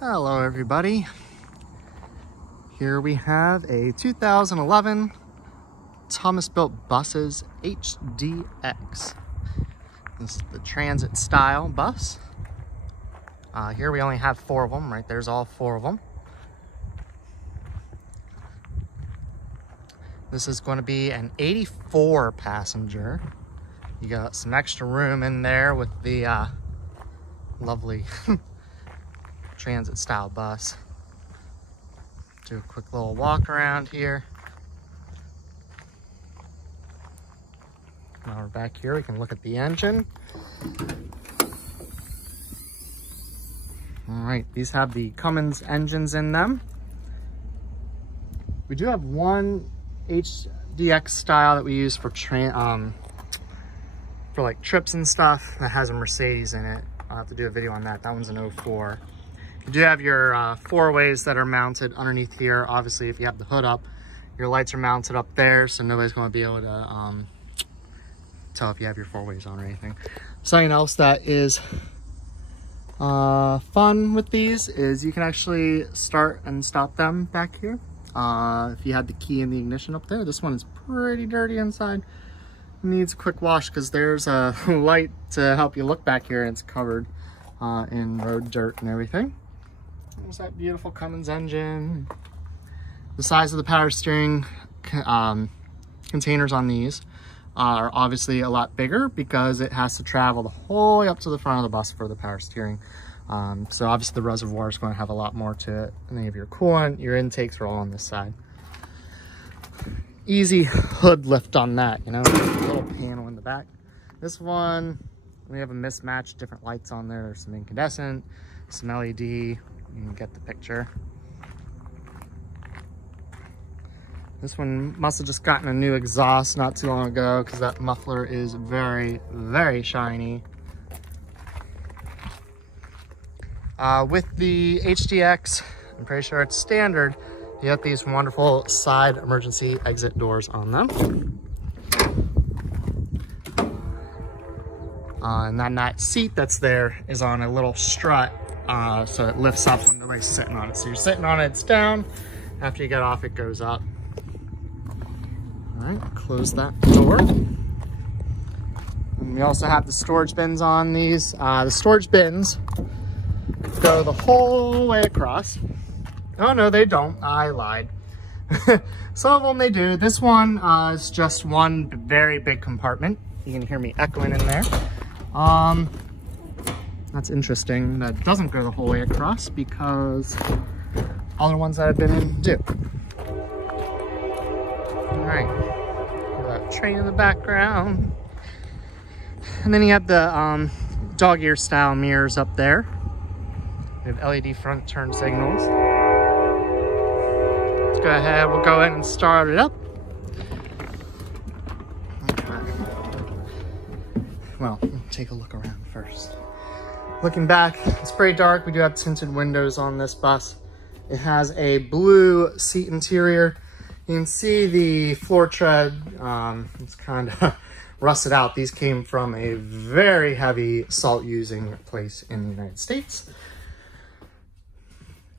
Hello everybody. Here we have a 2011 Thomas Built Buses HDX. This is the transit style bus. Here we only have 4 of them. Right there's all 4 of them. This is going to be an 84 passenger. You got some extra room in there with the lovely transit style bus. Do a quick little walk around here. Now we're back here, we can look at the engine. All right, these have the Cummins engines in them. We do have one HDX style that we use for like trips and stuff that has a Mercedes in it. I'll have to do a video on that. That one's an 04. You do have your 4-ways that are mounted underneath here. Obviously, if you have the hood up, your lights are mounted up there, so nobody's going to be able to tell if you have your 4-ways on or anything. Something else that is fun with these is you can actually start and stop them back here. If you had the key in the ignition up there. This one is pretty dirty inside. Needs a quick wash because there's a light to help you look back here, and it's covered in road dirt and everything. There's that beautiful Cummins engine. The size of the power steering containers on these are obviously a lot bigger because it has to travel the whole way up to the front of the bus for the power steering. So obviously the reservoir is going to have a lot more to it, and then you have your coolant, your intakes are all on this side. Easy hood lift on that, you know, little panel in the back. This one, we have a mismatch, different lights on there. There's some incandescent, some LED, you can get the picture. This one must have just gotten a new exhaust not too long ago because that muffler is very, very shiny. With the HDX, I'm pretty sure it's standard. You have these wonderful side emergency exit doors on them. And then that seat that's there is on a little strut, so it lifts up when nobody's sitting on it. So you're sitting on it, it's down. After you get off, it goes up. All right, close that door. And we also have the storage bins on these. The storage bins go the whole way across. Oh, no, they don't. I lied. Some of them they do. This one is just one very big compartment. You can hear me echoing in there. That's interesting. That doesn't go the whole way across because other ones that I've been in do. All right. That train in the background. And then you have the dog ear style mirrors up there. We have LED front turn signals. Let's go ahead, we'll go in and start it up. Okay. Well, take a look around first. Looking back, it's pretty dark. We do have tinted windows on this bus. It has a blue seat interior. You can see the floor tread, it's kind of rusted out. These came from a very heavy salt using place in the United States.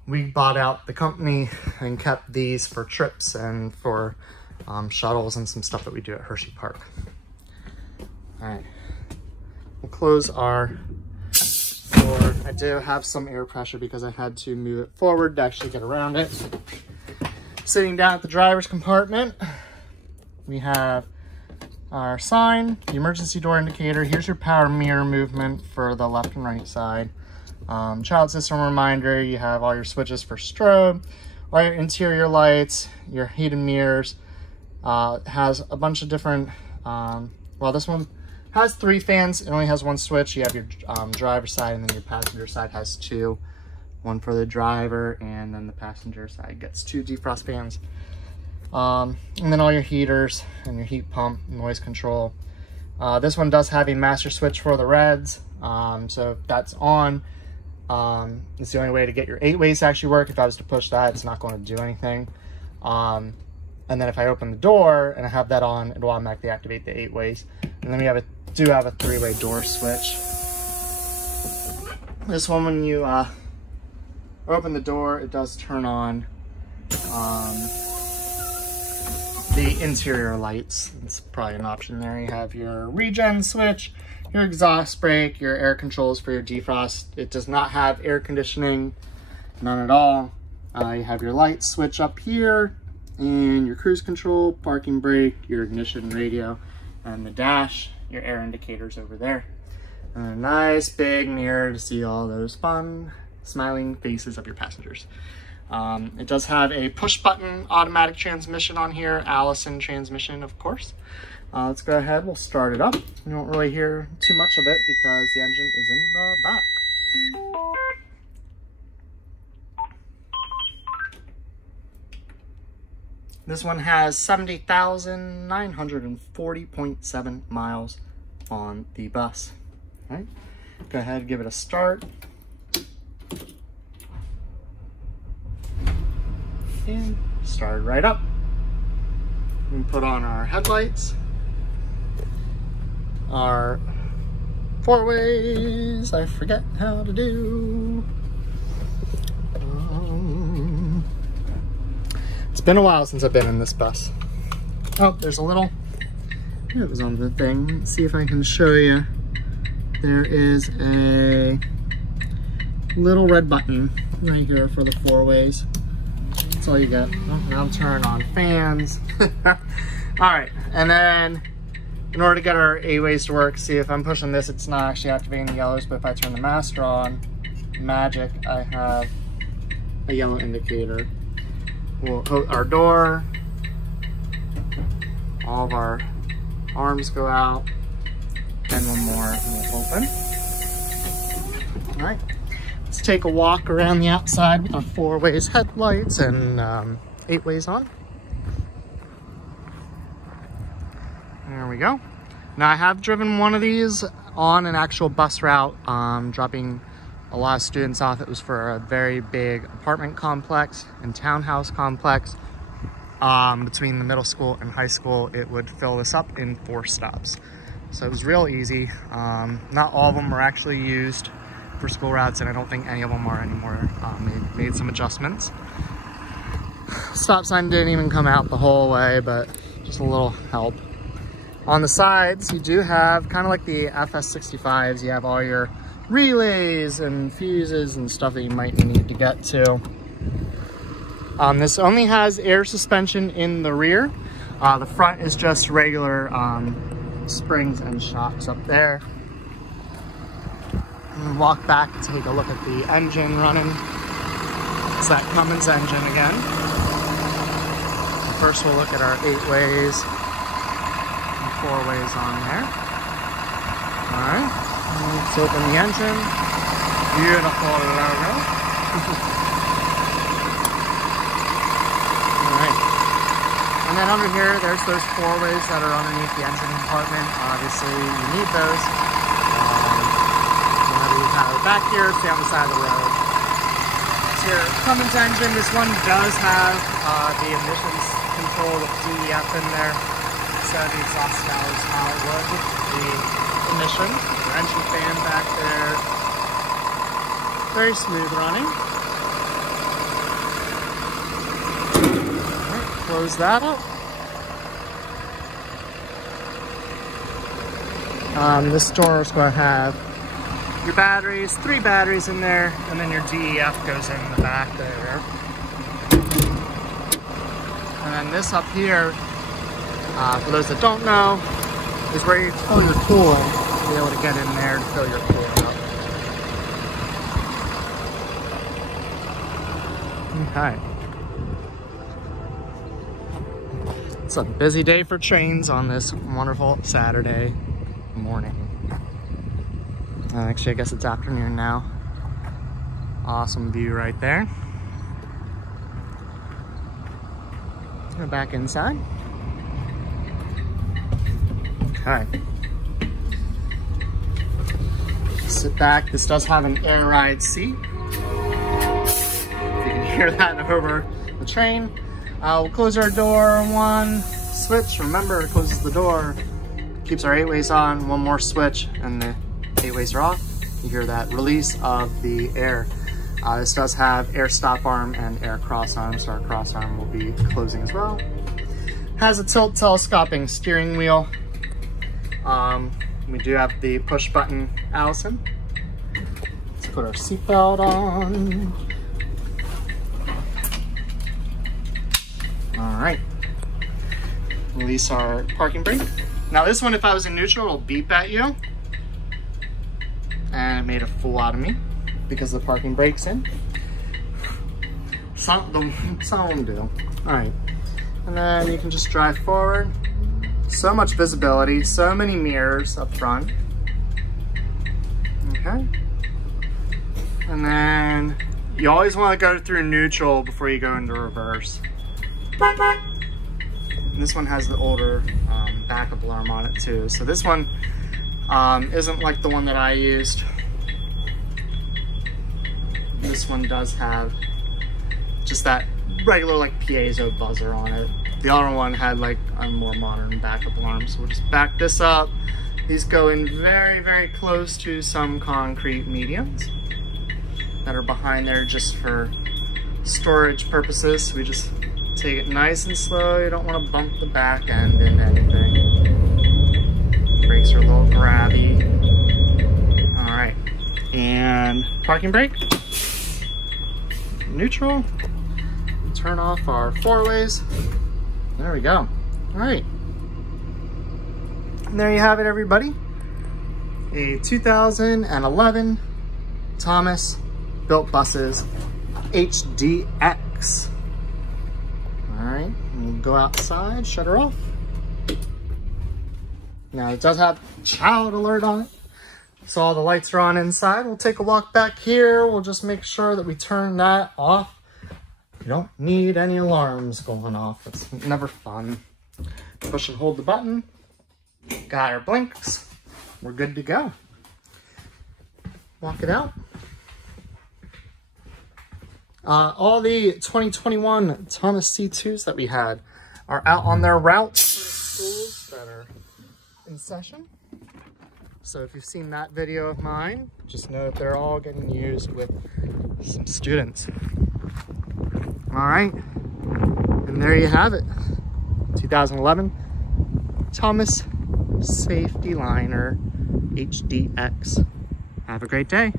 We bought out the company and kept these for trips and for shuttles and some stuff that we do at Hershey Park. All right, we'll close our door. I do have some air pressure because I had to move it forward to actually get around it. Sitting down at the driver's compartment, we have our sign, the emergency door indicator. Here's your power mirror movement for the left and right side. Child system reminder, you have all your switches for strobe, all your interior lights, your heated mirrors. Has a bunch of different, well, this one has 3 fans. It only has 1 switch. You have your driver's side, and then your passenger side has 2. One for the driver, and then the passenger side gets 2 defrost fans. And then all your heaters and your heat pump, noise control. This one does have a master switch for the reds. So if that's on, it's the only way to get your 8-ways to actually work. If I was to push that, it's not going to do anything. And then if I open the door and I have that on, it will automatically activate the 8-ways. And then we do have a 3-way door switch. This one, when you open the door, it does turn on the interior lights. It's probably an option there. You have your regen switch, your exhaust brake, your air controls for your defrost. It does not have air conditioning, none at all. You have your light switch up here, and your cruise control, parking brake, your ignition radio, and the dash, your air indicators over there. And a nice big mirror to see all those fun, smiling faces of your passengers. It does have a push button automatic transmission on here, Allison transmission, of course. Let's go ahead, we'll start it up. You won't really hear too much of it because the engine is in the back. This one has 70,940.7 miles on the bus. All right, go ahead, give it a start. And start right up. We put on our headlights, our four-ways, I forget how to do. It's been a while since I've been in this bus. Oh, there's a little, it was on the thing. Let's see if I can show you. There is a little red button right here for the four-ways. That's all you get. Oh, now I'm turning on fans. All right, and then in order to get our 8-ways to work, see if I'm pushing this, it's not actually activating the yellows, but if I turn the master on, magic, I have a yellow indicator. We'll open our door, all of our arms go out, and one more will open. All right, let's take a walk around the outside with our 4-ways headlights and 8-ways on. There we go. Now I have driven one of these on an actual bus route, dropping a lot of students off. It was for a very big apartment complex and townhouse complex. Between the middle school and high school, it would fill this up in 4 stops. So it was real easy. Not all of them were actually used for school routes, and I don't think any of them are anymore. They made some adjustments. Stop sign didn't even come out the whole way, but just a little help. On the sides, you do have, kind of like the FS65s, you have all your relays and fuses and stuff that you might need to get to. This only has air suspension in the rear. The front is just regular springs and shocks up there. And walk back and take a look at the engine running. It's that Cummins engine again. First we'll look at our 8-ways and 4-ways on there. All right. Let's open the engine. Beautiful logo. Alright. And then under here, there's those 4-ways that are underneath the engine compartment. Obviously, you need those. Whenever you have it back here, stay on the side of the road. It's your Cummins engine. This one does have the emissions control with DEF in there. So the exhaust valve is how it would. The emission. Engine fan back there. Very smooth running. All right, close that up. This door is going to have your batteries, 3 batteries in there, and then your DEF goes in the back there. And then this up here, for those that don't know, is where you fill your coolant. Be able to get in there and fill your coolant up. Okay. It's a busy day for trains on this wonderful Saturday morning. Actually, I guess it's afternoon now. Awesome view right there. Go back inside. Okay. Sit back. This does have an air ride seat. If you can hear that over the train. We'll close our door. 1 switch. Remember, it closes the door. Keeps our 8-ways on. 1 more switch and the 8-ways are off. You hear that release of the air. This does have air stop arm and air cross arm, so our cross arm will be closing as well. Has a tilt telescoping steering wheel. We do have the push button Allison. Let's put our seatbelt on. All right, release our parking brake. Now this one, if I was in neutral, it'll beep at you. And it made a fool out of me because the parking brake's in. Some of them do. All right, and then you can just drive forward. So much visibility, so many mirrors up front. Okay. And then you always want to go through neutral before you go into reverse. And this one has the older backup alarm on it too. So this one isn't like the one that I used. This one does have just that regular like piezo buzzer on it. The other one had like a more modern backup alarm. So we'll just back this up. These go in very, very close to some concrete medians that are behind there just for storage purposes. So we just take it nice and slow. You don't want to bump the back end in anything. Brakes are a little grabby. All right, and parking brake. Neutral. Turn off our four-ways. There we go. All right. And there you have it, everybody. A 2011 Thomas Built Buses HDX. All right, we'll go outside, shut her off. Now it does have child alert on it, so all the lights are on inside. We'll take a walk back here. We'll just make sure that we turn that off. You don't need any alarms going off. It's never fun. Push and hold the button. Got our blinks. We're good to go. Walk it out. All the 2021 Thomas C2s that we had are out on their routes for schools that are in session. So if you've seen that video of mine, just know that they're all getting used with some students. All right, and there you have it. 2011 Thomas Saf-T-Liner HDX. Have a great day.